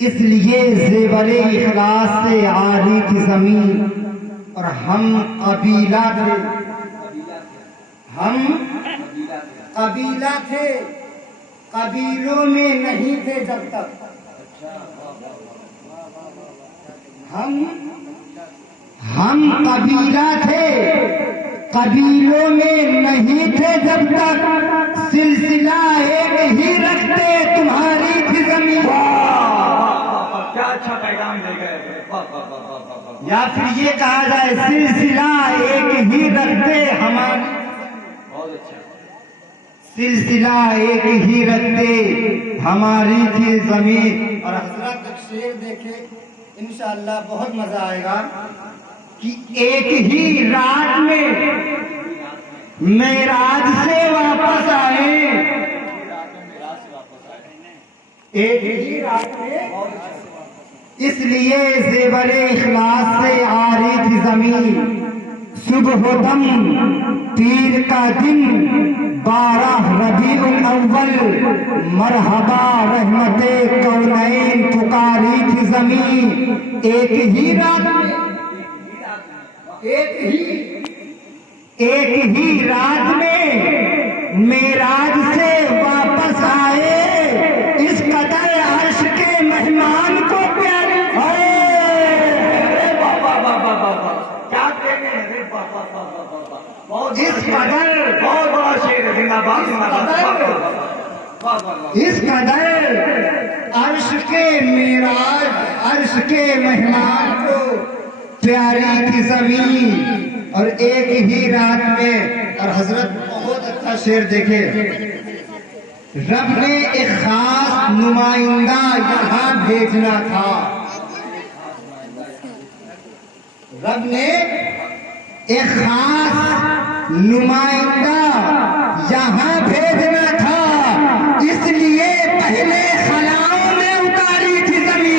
اس لیے زیور اخلاص سے عاری تھی زمین اور ہم قبیلہ تھے، ہم قبیلہ تھے، قبیلوں میں نہیں تھے جب تک ہم قبیلہ تھے، قبیلوں میں نہیں تھے جب تک سلسلہ ایک ہی رکھتے تمہاری تھی زمین۔ کیا اچھا پیغام دے گئے، یا پھر یہ کہا جائے سلسلہ ایک ہی رکھتے ہماری، بہت اچھا، سلسلہ ایک ہی رکھتے ہماری تھی زمین۔ اور حضرت شعر دیکھے انشاءاللہ بہت مزہ آئے گا کہ ایک ہی رات میں معراج سے واپس آئے، ایک ہی رات میں، اس لیے زیور اخلاص سے عاری تھی زمین۔ صبح و دم پیر کا دن 12 ربیع الاول، مرحبا رحمت کونین پکاری تھی زمین۔ ایک ہی رات میں، ایک ہی رات میں معراج سے واپس آئے، اس قدر عرش کے مہمان کو پیارے، کیا کہنے ہیں، اس قدر، بہت بڑا شعر ہے، زندہ باد، زندہ باد۔ اس قدر عرش کے معراج، عرش کے مہمان کو پیاری تھی زمین اور ایک ہی رات میں۔ اور حضرت بہت اچھا شعر دیکھے، رب نے ایک خاص نمائندہ یہاں بھیجنا تھا، رب نے ایک خاص نمائندہ یہاں بھیجنا تھا، اس لیے پہلے خلاؤں میں اتاری تھی زمین۔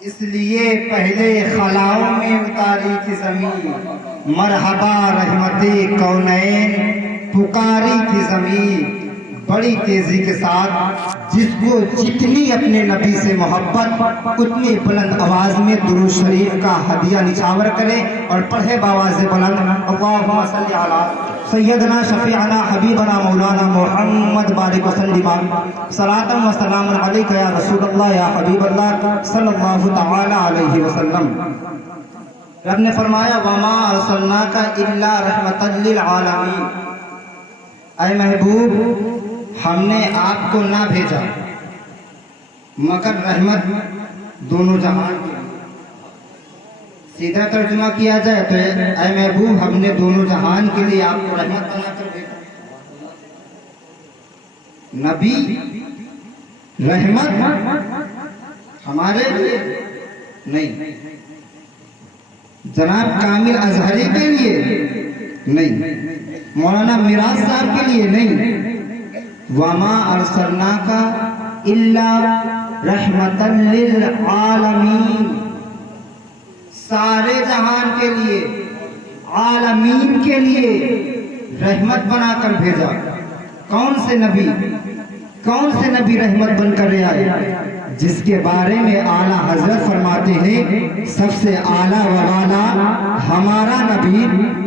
اس لیے پہلے خلاؤں میں اتاری تھی زمین، مرحبا رحمت کونین پکاری تھی زمین۔ بڑی تیزی کے ساتھ جس کو جتنی اپنے نبی سے محبت اتنی بلند آواز میں درود شریف کا ہدیہ نچھاور کرے اور پڑھے باواز بلند اللہم صلی علی سیدنا شفیعنا حبیبنا مولانا محمد بارک وسلم صلاۃ و سلام علیک یا رسول اللہ یا حبیب اللہ صلی اللہ تعالی علیہ وسلم۔ رب نے فرمایا وما ارسلناک الا رحمۃ للعالمین، اے محبوب ہم نے آپ کو نہ بھیجا مگر رحمت دونوں جہان کے لیے۔ سیدھا ترجمہ کیا جائے تو اے محبوب ہم نے دونوں جہان کے لیے آپ کو رحمت بنا کر بھیجا۔ نبی رحمت ہمارے لیے نہیں، جناب کامل اظہری کے لیے نہیں، مولانا میراث صاحب کے لیے نہیں، وما ارسلناک الا رحمۃ للعالمین، سارے جہان کے لیے، عالمین کے لیے رحمت بنا کر بھیجا۔ کون سے نبی رحمت بن کر آئے؟ جس کے بارے میں اعلیٰ حضرت فرماتے ہیں سب سے اعلیٰ و والا ہمارا نبی،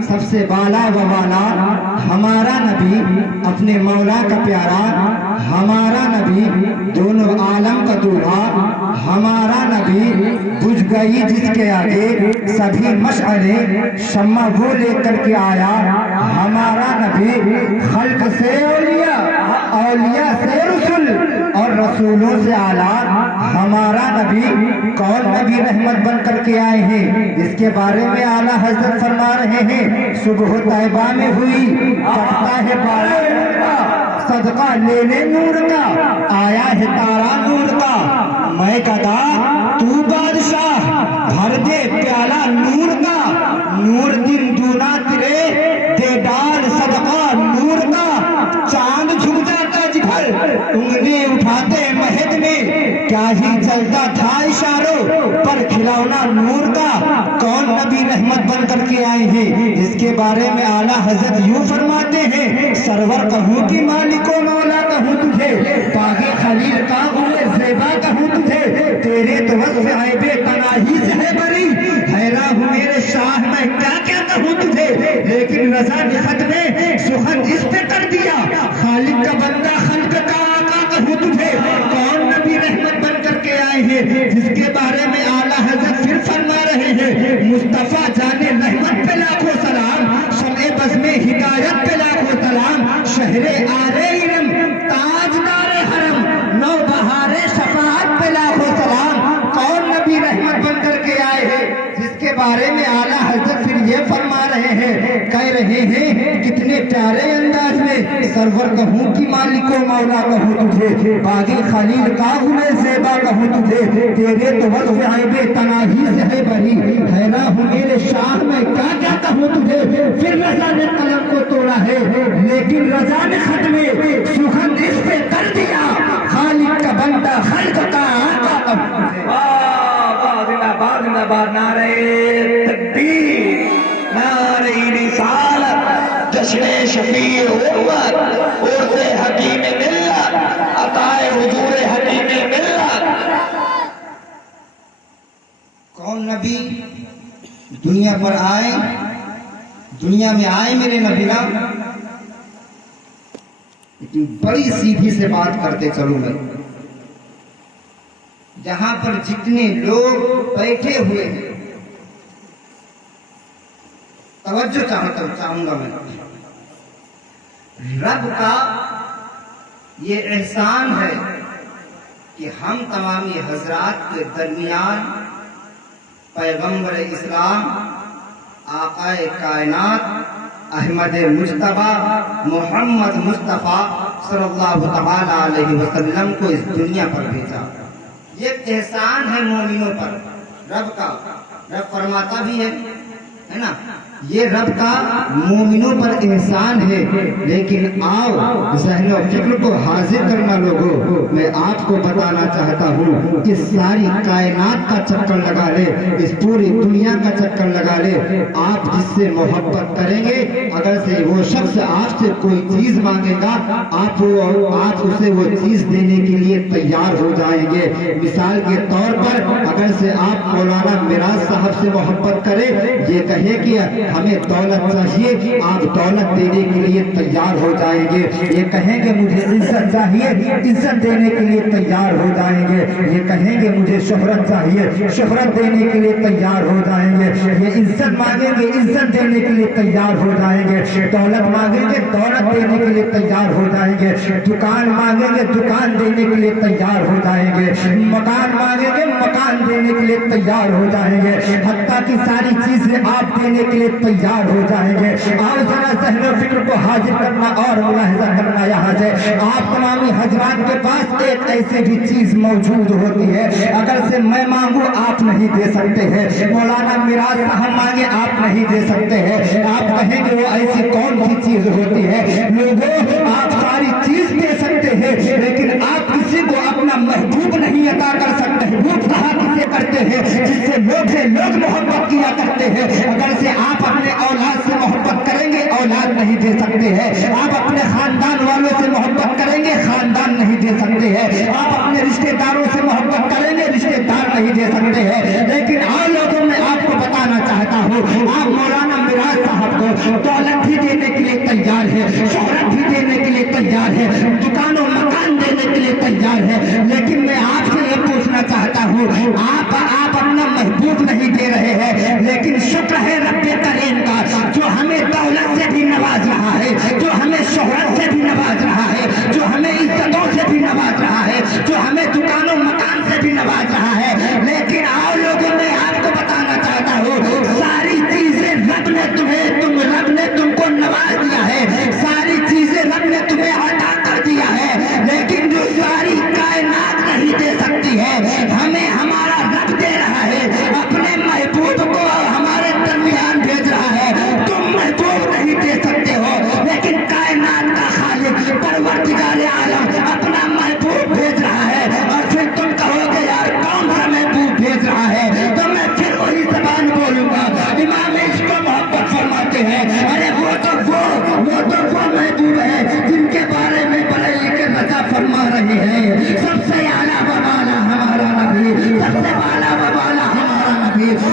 سب سے بالا و والا ہمارا نبی، اپنے مولا کا پیارا ہمارا نبی، دونوں عالم کا دولہا ہمارا نبی، بجھ گئی جس کے آگے سبھی مشعلیں، شمع وہ لے کر کے آیا ہمارا نبی، خلق سے اولیاء، اولیاء سے رسول اور رسولوں سے اعلیٰ ہمارا نبی۔ کون نبی رحمت بن کر کے آئے ہیں؟ اس کے بارے میں اعلیٰ حضرت فرما رہے ہیں صبح طیبہ میں ہوئی پڑھتا ہے بارہ نور کا، صدقہ لینے نور کا، آیا ہے تارا نور کا، میں گدا تو بادشاہ بھر دے پیالہ نور کا، نور دن دونا تیرے دے ڈال صدقہ نور کا، چاند جھک جاتا جگھر انگلی اٹھاتے مہد میں، کیا ہی چلتا تھا اشاروں پر کھلونا نور کا، کون نبی بن کر کے آئے ہیں، جس کے بارے میں اعلیٰ حضرت یوں فرماتے ہیں، سرور کہوں کہ مالک و مولا کہوں تجھے، باغ خلیل کا ہوئے زیبا کہوں تجھے، تیرے تو وصف عیب تناہی سے ہے بری، حیران ہوں میرے شاہ میں کیا کیا کہوں تجھے، لیکن رضا نے خط میں سخن اس پہ کر دیا، خالق کا بندہ خلق کا آقا کہوں تجھے، کون نبی رحمت بن کر کے آئے ہیں، جس کے بارے میں اعلیٰ حضرت پھر فرما رہے ہیں، مصطفیٰ جانے رحمت پہ لاکھوں سلام، شمع بزم ہدایت پہ لاکھوں سلام، شہر آرے علم تاجدار حرم، نو بہار شفاعت پہ لاکھوں سلام، کون نبی رحمت بن کر کے آئے ہیں، جس کے بارے میں اعلیٰ حضرت پھر یہ فرما رہے ہیں، کہہ رہے ہیں کتنے پیارے انداز میں، سرور کہوں کہ مالک و مولا کہوں تجھے، باغ خلیل کا ہوئے زیبا کہوں تجھے، تیرے تو وصف عیب تناہی سے ہے بری، حیران ہوں میرے شاہ میں کیا کیا کہوں تجھے، پھر رضا نے قلم کو توڑا ہے، لیکن رضا نے خط میں سخن اس پہ کر دیا، خالق کا بندہ خلق کا آقا کہوں تجھے۔ زندہ باد نعرہ تکبیر، نعرہ رسالت، جشن شفیع امت، عرس حکیم ملت، عطائے حضور حکیم ملت۔ کون نبی دنیا پر آئے، دنیا میں آئے میرے نبی نا، لیکن بڑی سیدھی سے بات کرتے چلوں میں، جہاں پر جتنے لوگ بیٹھے ہوئے ہیں، توجہ چاہوں گا میں، رب کا یہ احسان ہے کہ ہم تمامی حضرات کے درمیان پیغمبر اسلام آقا کائنات احمد مجتبیٰ محمد مصطفیٰ صلی اللہ تعالی علیہ وسلم کو اس دنیا پر بھیجا۔ یہ احسان ہے مومنوں پر رب کا، رب فرماتا بھی ہے نا، یہ رب کا مومنوں پر احسان ہے، لیکن آؤ ذہن و فکر کو حاضر کرنا لوگوں، میں آپ کو بتانا چاہتا ہوں، اس ساری کائنات کا چکر لگا لے، اس پوری دنیا کا چکر لگا لے، آپ جس سے محبت کریں گے، اگر سے وہ شخص آپ سے کوئی چیز مانگے گا، آپ اسے وہ چیز دینے کے لیے تیار ہو جائیں گے۔ مثال کے طور پر اگر سے آپ مولانا میراث صاحب سے محبت کریں، یہ کہے کہ ہمیں دولت چاہیے، آپ دولت دینے کے لیے تیار ہو جائیں گے، یہ کہیں گے مجھے عزت چاہیے، عزت دینے کے لیے تیار ہو جائیں گے، یہ کہیں گے مجھے شہرت چاہیے، شہرت دینے کے لیے تیار ہو جائیں گے، یہ عزت مانگیں گے، عزت دینے کے لیے تیار ہو جائیں گے، دولت مانگیں گے، دولت دینے کے لیے تیار ہو جائیں گے، دکان مانگیں گے، دکان دینے کے لیے تیار ہو جائیں گے، مکان مانگیں گے، مکان دینے کے لیے تیار ہو جائیں گے، حتیٰ کہ ساری چیزیں آپ دینے کے لیے تیار ہو جائیں گے۔ آؤ ذرا ذہن و فکر کو حاضر کرنا اور ملاحظہ کرنا یہاں سے، آپ تمامی حضرات کے پاس ایک ایسی بھی چیز موجود ہوتی ہے، اگر سے میں مانگوں آپ نہیں دے سکتے ہیں، مولانا میراث صاحب مانگے آپ نہیں دے سکتے ہیں، آپ کہیں گے وہ ایسی کون سی چیز ہوتی ہے؟ لوگوں آپ ساری چیز دے سکتے ہیں، لیکن آپ کسی کو اپنا محبوب نہیں عطا کر سکتے۔ محبوب کہا کسے کرتے ہیں؟ جس سے لوگ محبت کیا کرتے ہیں۔ اگر سے آپ اپنے اولاد سے محبت کریں گے، اولاد نہیں دے سکتے ہیں، آپ اپنے خاندان والوں سے محبت کریں گے، خاندان نہیں دے سکتے ہیں، آپ اپنے رشتہ داروں سے محبت کریں گے، رشتہ دار نہیں دے سکتے ہیں، لیکن آن لوگوں میں آپ کو بتانا چاہتا ہوں، آپ مولانا میراث صاحب کو دولت بھی دینے کے لیے تیار ہے، شہرت بھی دینے کے لیے تیار ہے، دکان و مکان دینے کے لیے تیار ہے، لیکن میں آپ سے یہ پوچھنا چاہتا ہوں، آپ اپنا محبوب نہیں دے رہے ہیں، لیکن شکر ہے رب کریم کا جو ہمیں دولت سے بھی نواز رہا ہے، جو ہمیں شہرت سے بھی نواز رہا ہے، جو ہمیں عزتوں سے بھی نواز رہا ہے، جو ہمیں دکانوں مکان سے بھی نواز رہا ہے، لیکن آؤ لوگوں میں آپ کو بتانا چاہتا ہوں، ساری چیزیں رب نے تم کو نواز دیا ہے، ساری چیزیں رب نے تمہیں عطا کر دیا ہے، لیکن جو ساری کائنات نہیں دے سکتی ہے، ہمیں ہمارا رب دے رہا ہے، اپنے محبوب کو ہمارے درمیان بھیج رہا ہے۔ تم محبوب نہیں دے سکتے ہو، لیکن کائنات کا خالق پروردگار عالم اپنا محبوب بھیج رہا ہے، اور پھر تم کہو گے یار کون سا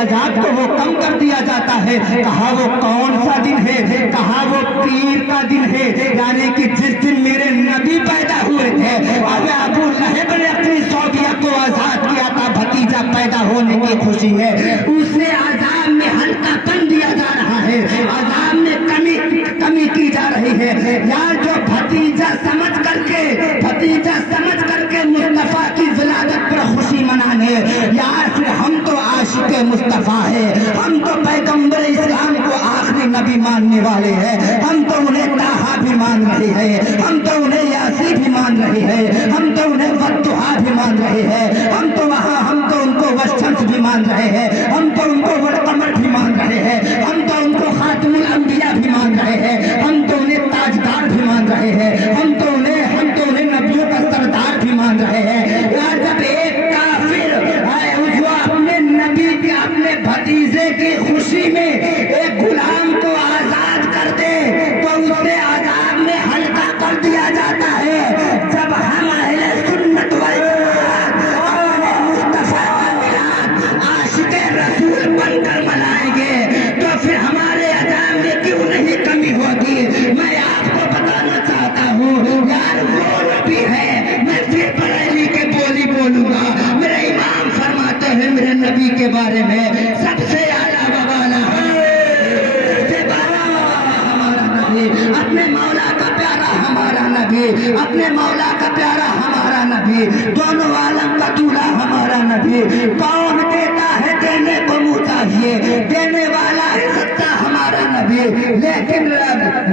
عذاب کو وہ کم کر دیا جاتا ہے. کہا وہ کون سا دن ہے؟ کہا وہ پیر کا دن ہے, یعنی کہ جس دن میرے نبی پیدا ہوئے تھے. اب ابو لہب نے اپنی صوبیہ کو آزاد کیا تھا, بھتیجا پیدا ہونے کی خوشی ہے, اسے عذاب میں ہلکا پن دیا جا رہا ہے, عذاب میں کمی کی جا رہی ہے. یار جو بھتیجا سمجھ کر کے مصطفیٰ کی ولادت پر خوشی منانے, یار پھر ہم تو عاشق مصطفیٰ ہے, ہم تو پیغمبر اسلام کو آخری نبی ماننے والے ہیں. ہم تو انہیں طٰہٰ بھی مان رہے ہیں, ہم تو انہیں یاسین بھی مان رہے ہیں, ہم تو انہیں والضحیٰ بھی مان رہے ہیں, ہم تو ان کو والشمس بھی مان رہے ہیں, ہم تو ان کو والقمر بھی مان رہے ہیں, ہم تو ان کو خاتم الانبیاء بھی مان رہے ہیں, ہم تو انہیں تاجدار بھی مان رہے ہیں, ہم تو انہیں نبیوں کا سردار بھی مان رہے ہیں. یار جب ایک کافر جو اپنے نبی کے اپنے بھتیجے کی خوشی میں ایک غلام کو آزاد کر دے تو اسے عذاب میں ہلکا کر دیا جاتا ہے. جب ہم اہل سنت والجماعت اپنے مصطفیٰ کا میلاد عاشق رسول بن کر منائیں گے تو پھر ہمارے عذاب میں کیوں نہیں کمی ہوگی. میں آپ کو بتانا چاہتا ہوں یار وہ نبی ہے, میں پھر بریلی کے بولی بولوں گا. میرے امام فرماتے ہیں میرے نبی کے بارے میں سب سے اعلیٰ والا ہمارا نبی, اپنے مولا کا پیارا ہمارا نبی, اپنے مولا کا پیارا ہمارا نبی, دونوں عالم کا دولہا ہمارا نبی. کون دیتا ہے دینے کو منہ چاہیے, دینے والا ہے سچا ہمارا نبی, لیکن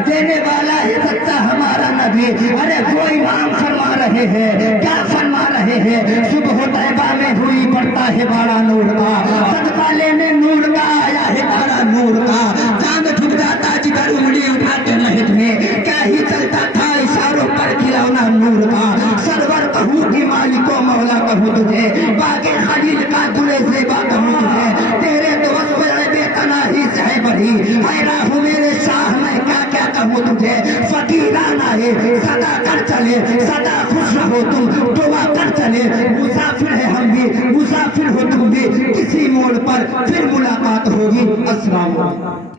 دینے والا ہے سچا ہمارا نبی. ارے وہ امام فرما رہے ہیں, کیا فرما رہے ہیں, صبح طیبہ میں ہوئی پڑتا ہے بڑا نور کا, صدقہ لینے نور کا آیا ہے بڑا نور کا. چاند ٹھک جاتا جدھر انگلی اٹھاتے لہد میں, کیا ہی چلتا تھا اشاروں پر کھلونا نور کا. سرور کہوں کہ مالک و مولا کہوں تجھے, باغ خلیل کا دلے زیبا کہوں تجھے. تیرے تو وصف بے تناہی سے ہے بڑی, حیران ہوں میرے شاہ میں کیا کیا کہوں تجھے. فقیرانہ ہے صدا کر چلے, صدا خوش رہو تم دعا کر چلے. مسافر ہے ہم بھی, مسافر ہو تم بھی, کسی موڑ پر پھر ملاقات ہوگی. السلام علیکم.